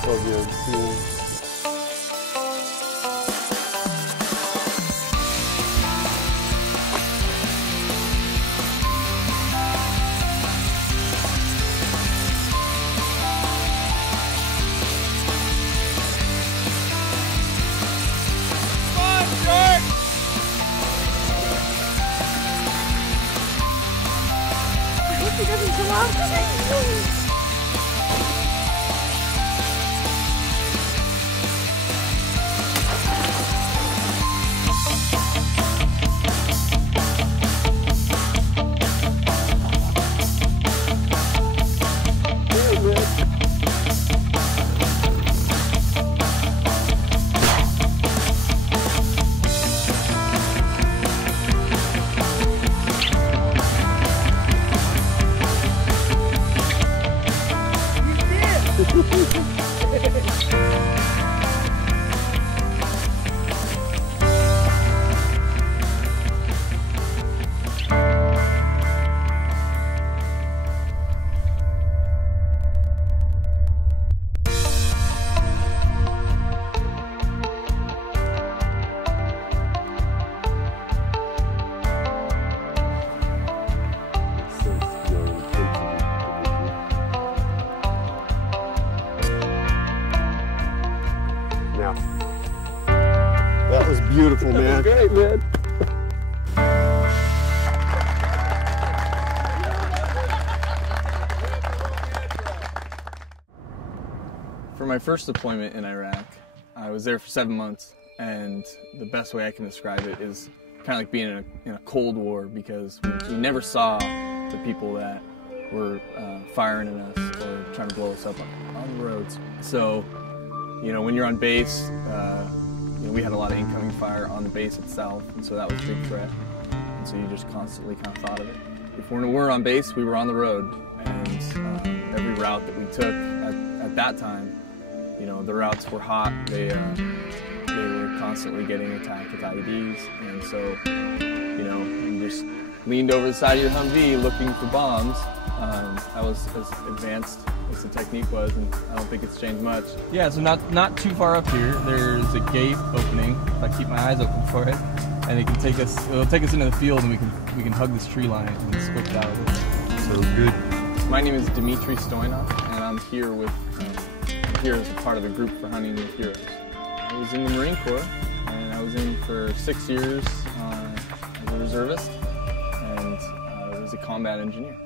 That's all good. Yeah. He doesn't come off. That was beautiful, man. Great, man. For my first deployment in Iraq, I was there for 7 months, and the best way I can describe it is kind of like being in a Cold War, because we never saw the people that were firing at us or trying to blow us up on the roads. So, you know, when you're on base, we had a lot of incoming fire on the base itself, and so that was a big threat. And so you just constantly kind of thought of it. If we were on base, we were on the road, and every route that we took at that time, you know, the routes were hot. They were constantly getting attacked with IEDs, and so, you know, you just leaned over the side of your Humvee looking for bombs. I was as advanced as the technique was, and I don't think it's changed much. Yeah, so not too far up here, there's a gate opening. If I keep my eyes open for it, and it'll take us into the field, and we can hug this tree line and scope it out. So good. My name is Dmitry Stoyanov, and I'm here as a part of the group for Hunting with Heroes. I was in the Marine Corps, and I was in for 6 years as a reservist, and I was a combat engineer.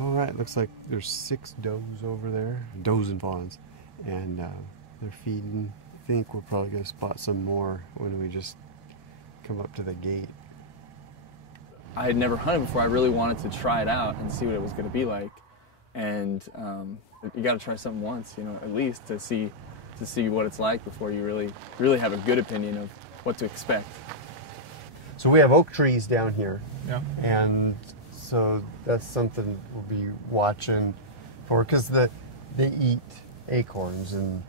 All right, looks like there's 6 does over there, does and fawns, and they're feeding. I think we're probably gonna spot some more when we just come up to the gate. I had never hunted before. I really wanted to try it out and see what it was going to be like, and you got to try something once, you know, at least to see what it's like before you really have a good opinion of what to expect. So we have oak trees down here, Yeah. and so that's something we'll be watching for, because they eat acorns, and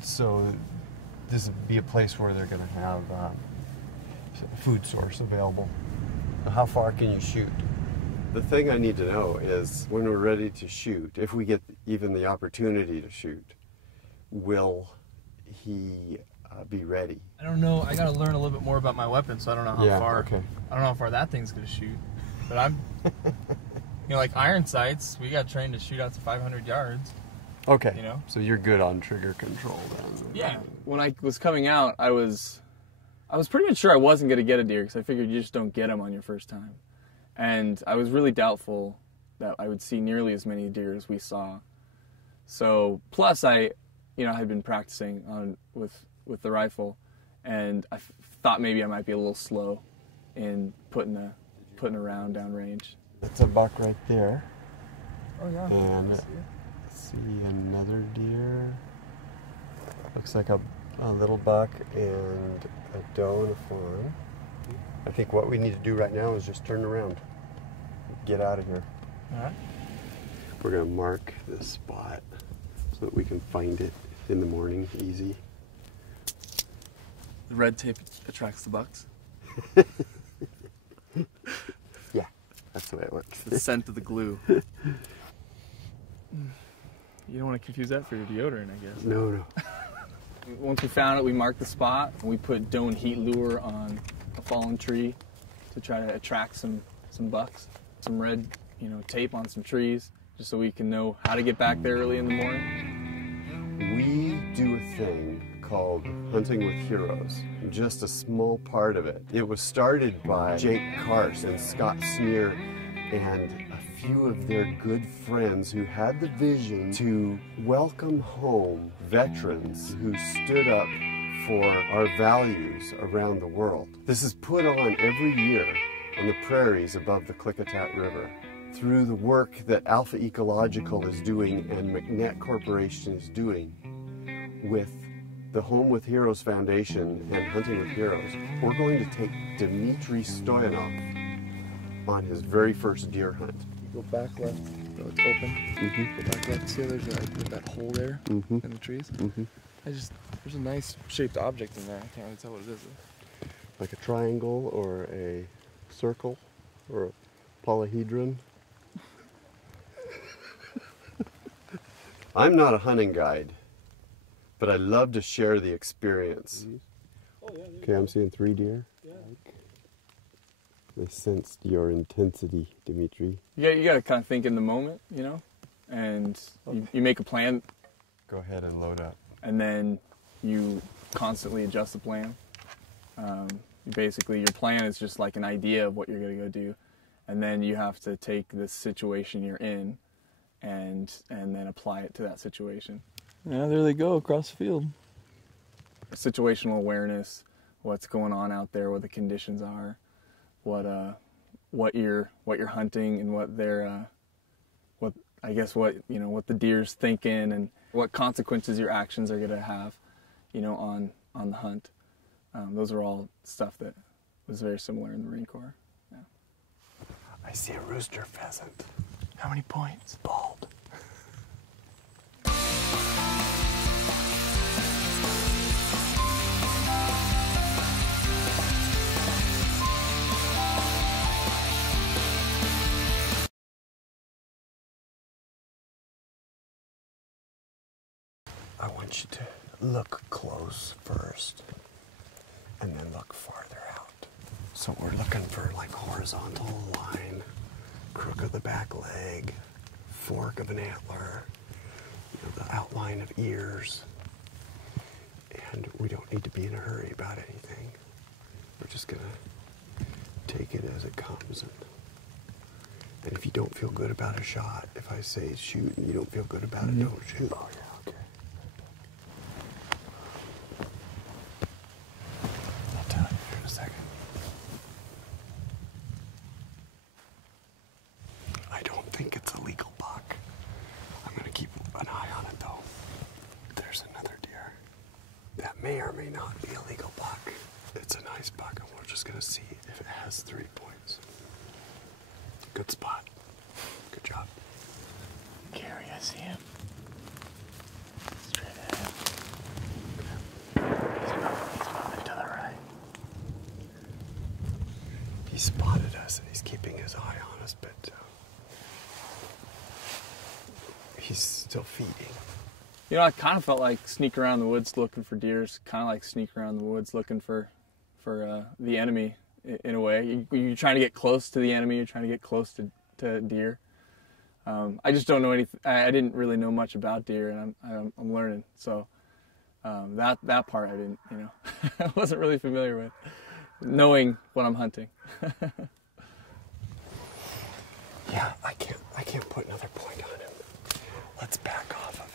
so this would be a place where they're going to have a food source available. So how far can you shoot? The thing I need to know is when we're ready to shoot, if we get even the opportunity to shoot, will he be ready? I don't know. I got to learn a little bit more about my weapon, so I don't know how far. Okay. I don't know how far that thing's gonna shoot. But I'm, like iron sights, we got trained to shoot out to 500 yards. Okay. You know? So you're good on trigger control then. Yeah. When I was coming out, I was pretty much sure I wasn't going to get a deer, because I figured you just don't get them on your first time. And I was really doubtful that I would see nearly as many deer as we saw. So, plus I had been practicing with the rifle, and I thought maybe I might be a little slow in putting a round down range. That's a buck right there. Oh yeah. And let's see, another deer. Looks like a little buck and a doe and a fawn. I think what we need to do right now is just turn around. Get out of here. All right. We're going to mark this spot so that we can find it in the morning easy. The red tape attracts the bucks. Yeah, that's the way it works. The scent of the glue. You don't want to confuse that for your deodorant, I guess. No. Once we found it, we marked the spot, and we put Doan heat lure on a fallen tree to try to attract some bucks. Some red, tape on some trees, just so we can know how to get back there early in the morning. We do a thing called Hunting with Heroes, just a small part of it. It was started by Jake Karst and Scott Sneer and a few of their good friends who had the vision to welcome home veterans who stood up for our values around the world. This is put on every year on the prairies above the Klickitat River. Through the work that Alpha Ecological is doing and McNett Corporation is doing with the Home with Heroes Foundation and Hunting with Heroes, we're going to take Dmitry Stoyanov on his very first deer hunt. You go back left, so it's open. Go back left, see how there's that hole there in the trees? There's a nice shaped object in there. I can't really tell what it is. Like a triangle or a circle or a polyhedron. I'm not a hunting guide, but I love to share the experience. Okay, I'm seeing 3 deer. I sensed your intensity, Dmitry. You got to kind of think in the moment, and you make a plan. Go ahead and load up. And then you constantly adjust the plan. Basically, your plan is just like an idea of what you're going to go do, and then you have to take this situation you're in and then apply it to that situation. Yeah, there they go across the field. Situational awareness, what's going on out there, what the conditions are, what you're hunting, and what they're what the deer's thinking, and what consequences your actions are going to have, on the hunt. Those are all stuff that was very similar in the Marine Corps. Yeah. I see a rooster pheasant. How many points? Bald. I want you to look close first and then look farther out. So we're looking for like horizontal line, crook of the back leg, fork of an antler, the outline of ears. And we don't need to be in a hurry about anything. We're just gonna take it as it comes. And if you don't feel good about a shot, if I say shoot and you don't feel good about it, don't shoot. Oh yeah. May or may not be a legal buck. It's a nice buck, and we're just going to see if it has 3 points. Good spot. Good job. Gary, I see him. Straight ahead. He's moving to the right. He spotted us, and he's keeping his eye on us, but he's still feeding. I kind of felt like sneak around the woods looking for deers, kind of like sneak around the woods looking for the enemy in a way. You're trying to get close to the enemy, you're trying to get close to deer. I just don't know anything. I didn't really know much about deer, and I'm learning. So that part I didn't, I wasn't really familiar with, knowing what I'm hunting. Yeah, I can't put another point on him. Let's back off of him.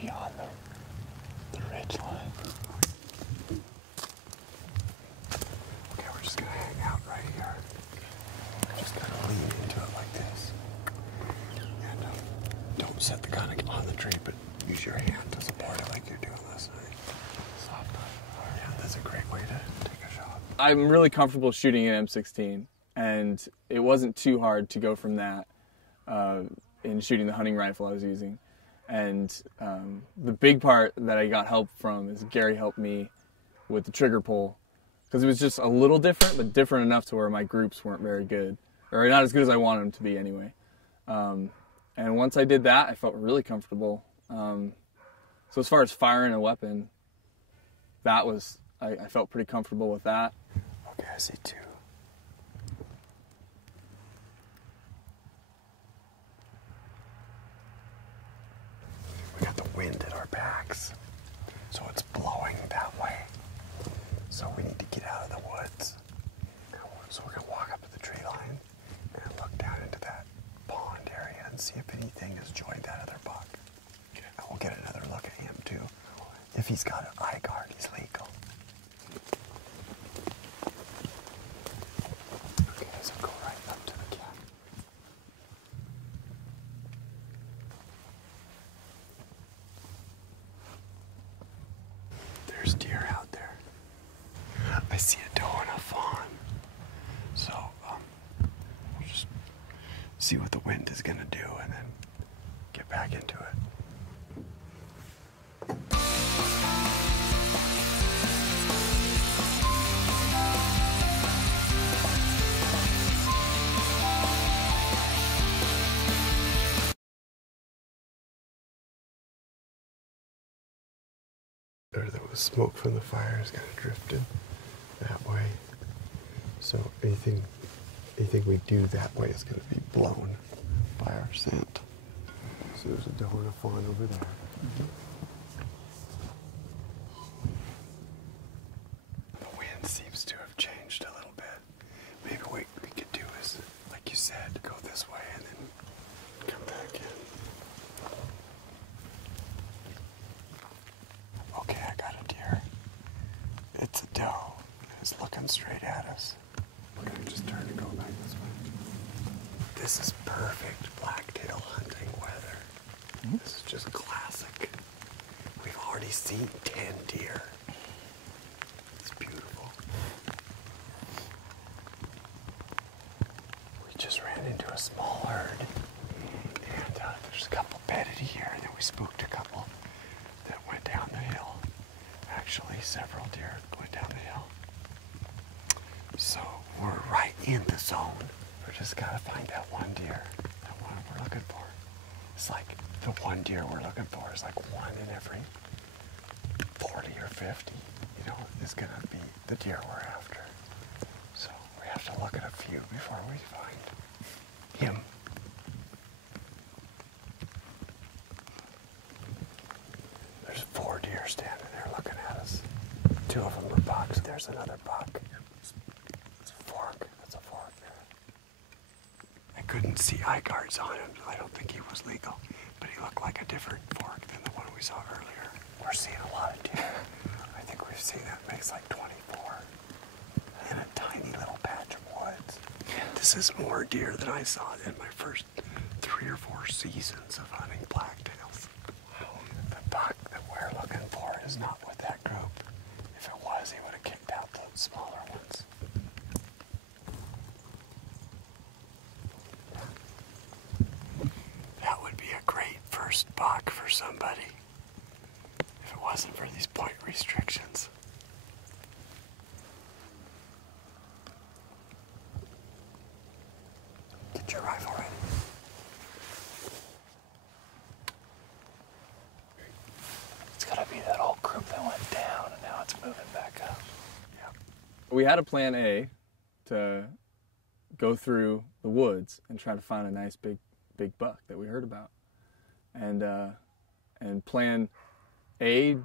Beyond the ridge line. Okay, we're just gonna hang out right here. We're just gonna lean into it like this. And don't set the gun on the tree, but use your hand to support it like you're doing this. Soft. Yeah, that's a great way to take a shot. I'm really comfortable shooting an M16, and it wasn't too hard to go from that in shooting the hunting rifle I was using. And the big part that I got help from is Gary helped me with the trigger pull, because it was just a little different, but different enough to where my groups weren't very good. or not as good as I wanted them to be anyway. And once I did that, I felt really comfortable. So as far as firing a weapon, that was, I felt pretty comfortable with that. Okay, I see two. We got the wind at our backs, so it's blowing that way. So we need to get out of the woods. So we're gonna walk up to the tree line and look down into that pond area and see if anything has joined that other buck. And we'll get another look at him too. If he's got an eye guard, he's legal. Okay, so go right up to the cabin. There's deer out there. I see a doe and a fawn. So, we'll just see what the wind is gonna do and then get back into it. The smoke from the fire is kind of drifting that way. So anything we do that way is going to be blown by our scent. So there's a doe and a fawn over there. The wind seems to have changed a little bit. Maybe what we could do is, like you said, go this way and then come back in. Okay, I got a deer. It's a doe. It's looking straight at us. We're gonna just turn and go back this way. This is perfect blacktail hunting weather. This is just classic. We've already seen 10 deer. It's beautiful. We just ran into a small herd. And there's a couple bedded here, and then we spooked a couple that went down the hill. Actually, several deer went down the hill. So we're right in the zone. We just gotta find that one deer, that one we're looking for. It's like the one deer we're looking for is like one in every 40 or 50, is gonna be the deer we're after. So we have to look at a few before we find him. There's 4 deer standing there looking at us. 2 of them are bucks. There's another buck. It's a fork. That's a fork there. I couldn't see eye guards on him, so I don't think he was legal. But he looked like a different fork than the one we saw earlier. We're seeing a lot of deer. I think we've seen that makes like 24 in a tiny little patch of woods. This is more deer than I saw in my first 3 or 4 seasons of hunting blacktails. The buck that we're looking for is not with that group. If it was, he would have kicked out the smaller ones. That would be a great first buck for somebody if it wasn't for these point restrictions. Get your rifle ready. It's gotta be that old group that went down and now it's moving back up. Yep. We had a plan A to go through the woods and try to find a nice big buck that we heard about. And plan A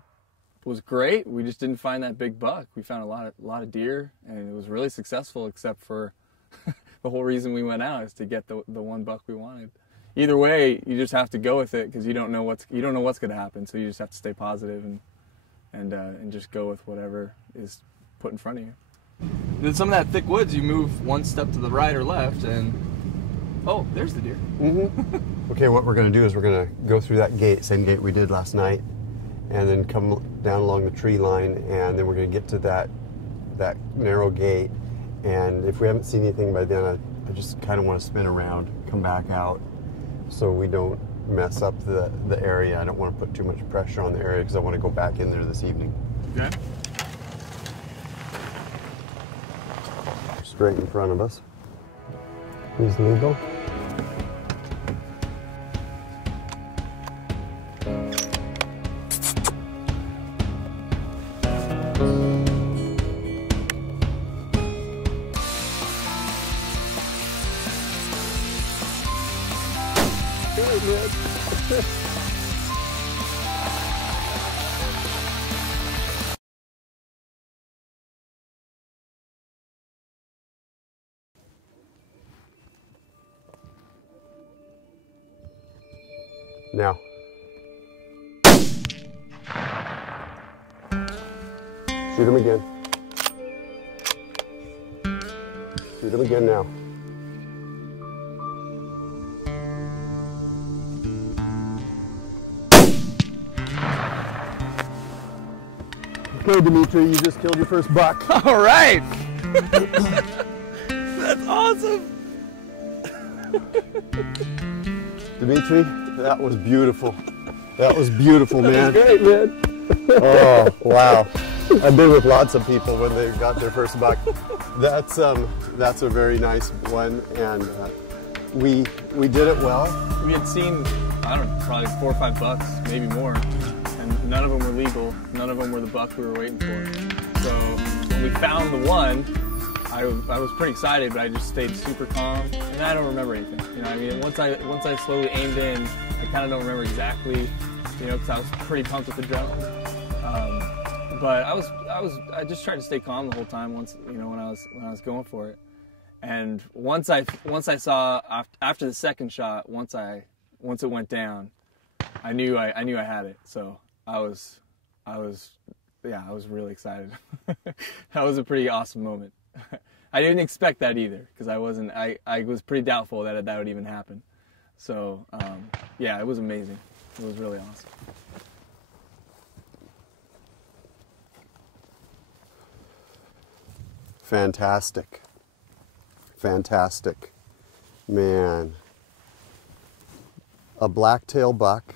was great. We just didn't find that big buck. We found a lot of deer, and it was really successful, except for the whole reason we went out is to get the one buck we wanted. Either way, you just have to go with it because you don't know what's going to happen. So you just have to stay positive and just go with whatever is put in front of you. In some of that thick woods, you move one step to the right or left, and oh, there's the deer. Mm-hmm. Okay, what we're going to do is we're going to go through that gate, same gate we did last night, and then come down along the tree line, and then we're going to get to that narrow gate. And if we haven't seen anything by then, I just kind of want to spin around, come back out, so we don't mess up the area. I don't want to put too much pressure on the area because I want to go back in there this evening. Okay. Straight in front of us. He's legal. Now. Shoot him again. Shoot him again now. Okay, Dimitri, you just killed your first buck. All right. That's awesome. Dimitri, that was beautiful. That was beautiful, man. Great, man. Oh, wow. I've been with lots of people when they got their first buck. That's a very nice one, and we did it well. We had seen, I don't know, probably 4 or 5 bucks, maybe more, and none of them were legal. None of them were the buck we were waiting for. So when we found the one, I was pretty excited, but I just stayed super calm, and I don't remember anything. You know, I mean, once I slowly aimed in, I kind of don't remember exactly, you know, because I was pretty pumped with the drone. But I just tried to stay calm the whole time. Once, you know, when I was going for it, and once I saw after the second shot, once it went down, I knew I had it. So I was really excited. That was a pretty awesome moment. I didn't expect that either, because I was pretty doubtful that would even happen. So yeah, it was amazing. It was really awesome. Fantastic. Fantastic. Man. A blacktail buck.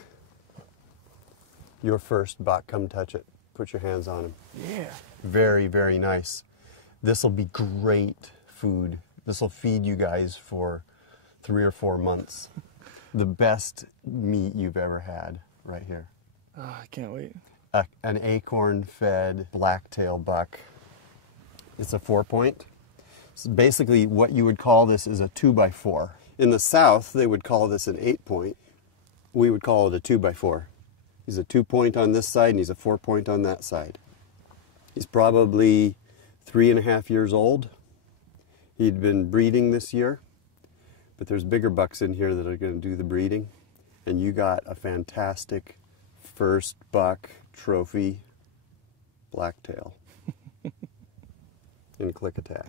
Your first buck. Come touch it. Put your hands on him. Yeah. Very, very nice. This will be great food. This will feed you guys for 3 or 4 months. The best meat you've ever had right here. Oh, I can't wait. An acorn-fed blacktail buck. It's a 4-point. So basically, what you would call this is a 2x4. In the South, they would call this an 8-point. We would call it a 2x4. He's a 2-point on this side, and he's a 4-point on that side. He's probably 3.5 years old. He'd been breeding this year, but there's bigger bucks in here that are going to do the breeding. And you got a fantastic first buck trophy blacktail. In Klickitat.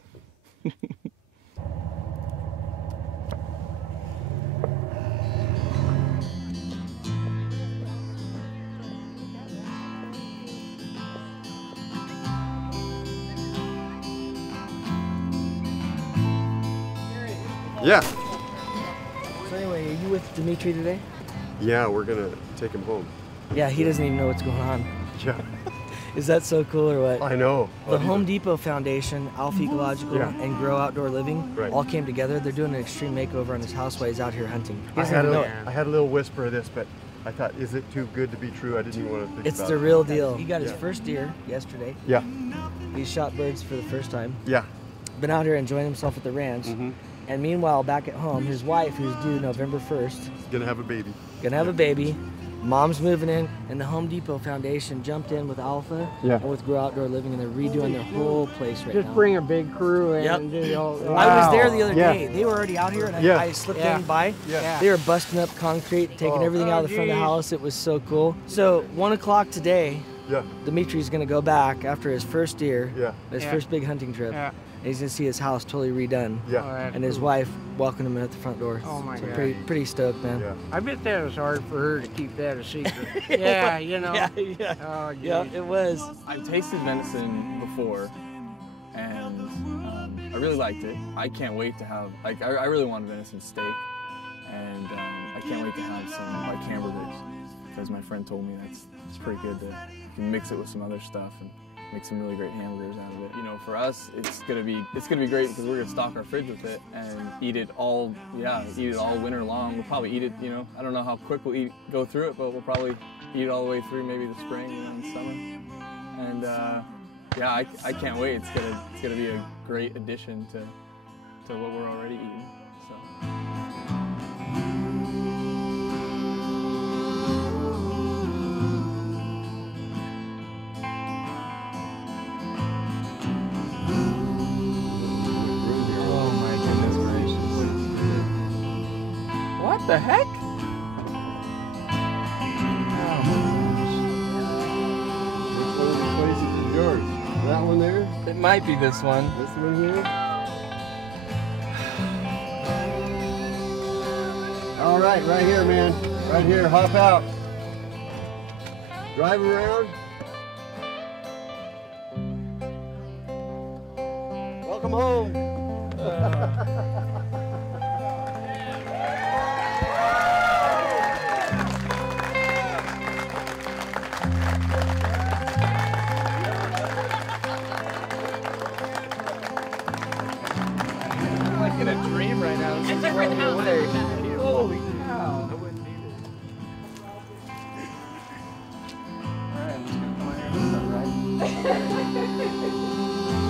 Yeah. So anyway, are you with Dimitri today? Yeah, we're gonna take him home. Yeah, he doesn't even know what's going on. Yeah. Is that so cool or what? I know. The Home Depot Foundation, Alpha Ecological, Yeah. and Grow Outdoor Living Right. all came together. They're doing an extreme makeover on his house while he's out here hunting. He I doesn't had, even a, know it. I had a little whisper of this, but I thought, is it too good to be true? I didn't even want to think It's about the it. real deal. He got his Yeah. first deer yesterday. Yeah, He shot birds for the first time. yeah. Been out here enjoying himself at the ranch. And meanwhile, back at home, his wife, who's due November 1st, Gonna have a baby. gonna have a baby. Mom's moving in, and the Home Depot Foundation jumped in with Alpha Yeah. and with Grow Outdoor Living, and they're redoing their whole place right Just now. bring a big crew in Yep. and do all. I was there the other Yeah. day. They were already out here, and Yeah. I slipped Yeah. in by. Yeah. They were busting up concrete, taking Oh. everything out of the front of the geez. house. It was so cool. So 1 o'clock today, Yeah, Dimitri's gonna go back after his first deer, yeah, his Yeah. first big hunting trip. Yeah. And he's gonna see his house totally redone. yeah, that's And his cool. wife welcomed him in at the front door. Oh my so God. pretty stoked, man. yeah. I bet that was hard for her to keep that a secret. Yeah, you know. Yeah, yeah. Oh, Yeah, geez. it was. I've tasted venison before, and I really liked it. I can't wait to have, like, I really want a venison steak, and I can't wait to have some, like, hamburgers, because my friend told me it's pretty good to, you can mix it with some other stuff, and make some really great hamburgers out of it. You know, for us, it's gonna be great because we're gonna stock our fridge with it and eat it all. Yeah, eat it all winter long. We'll probably eat it. You know, I don't know how quick we'll go through it, but we'll probably eat it all the way through maybe the spring, you know, and summer. And yeah, I can't wait. It's gonna be a great addition to what we're already eating. So. What the heck? Which one of the places is yours? That one there? It might be this one. This one here? All right, right here, man. Right here, hop out. Drive around. Welcome home. I'm like in a dream right now. This is different house. away. Holy cow. Alright, I'm just gonna come out here and start riding.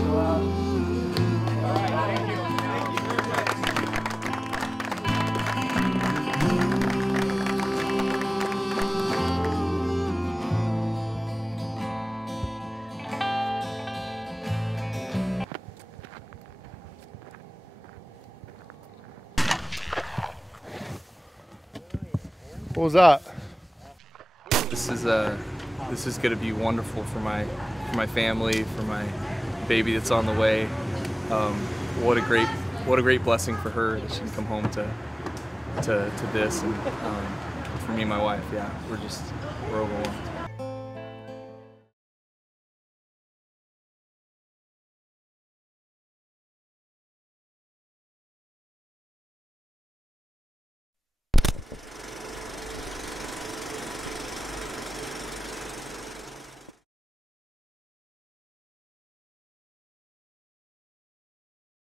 Chill out. Alright, thank you. Thank you very much. What was that? This is gonna be wonderful for my family, for my baby that's on the way. What a great blessing for her that she can come home to this, and for me and my wife. Yeah, we're overwhelmed.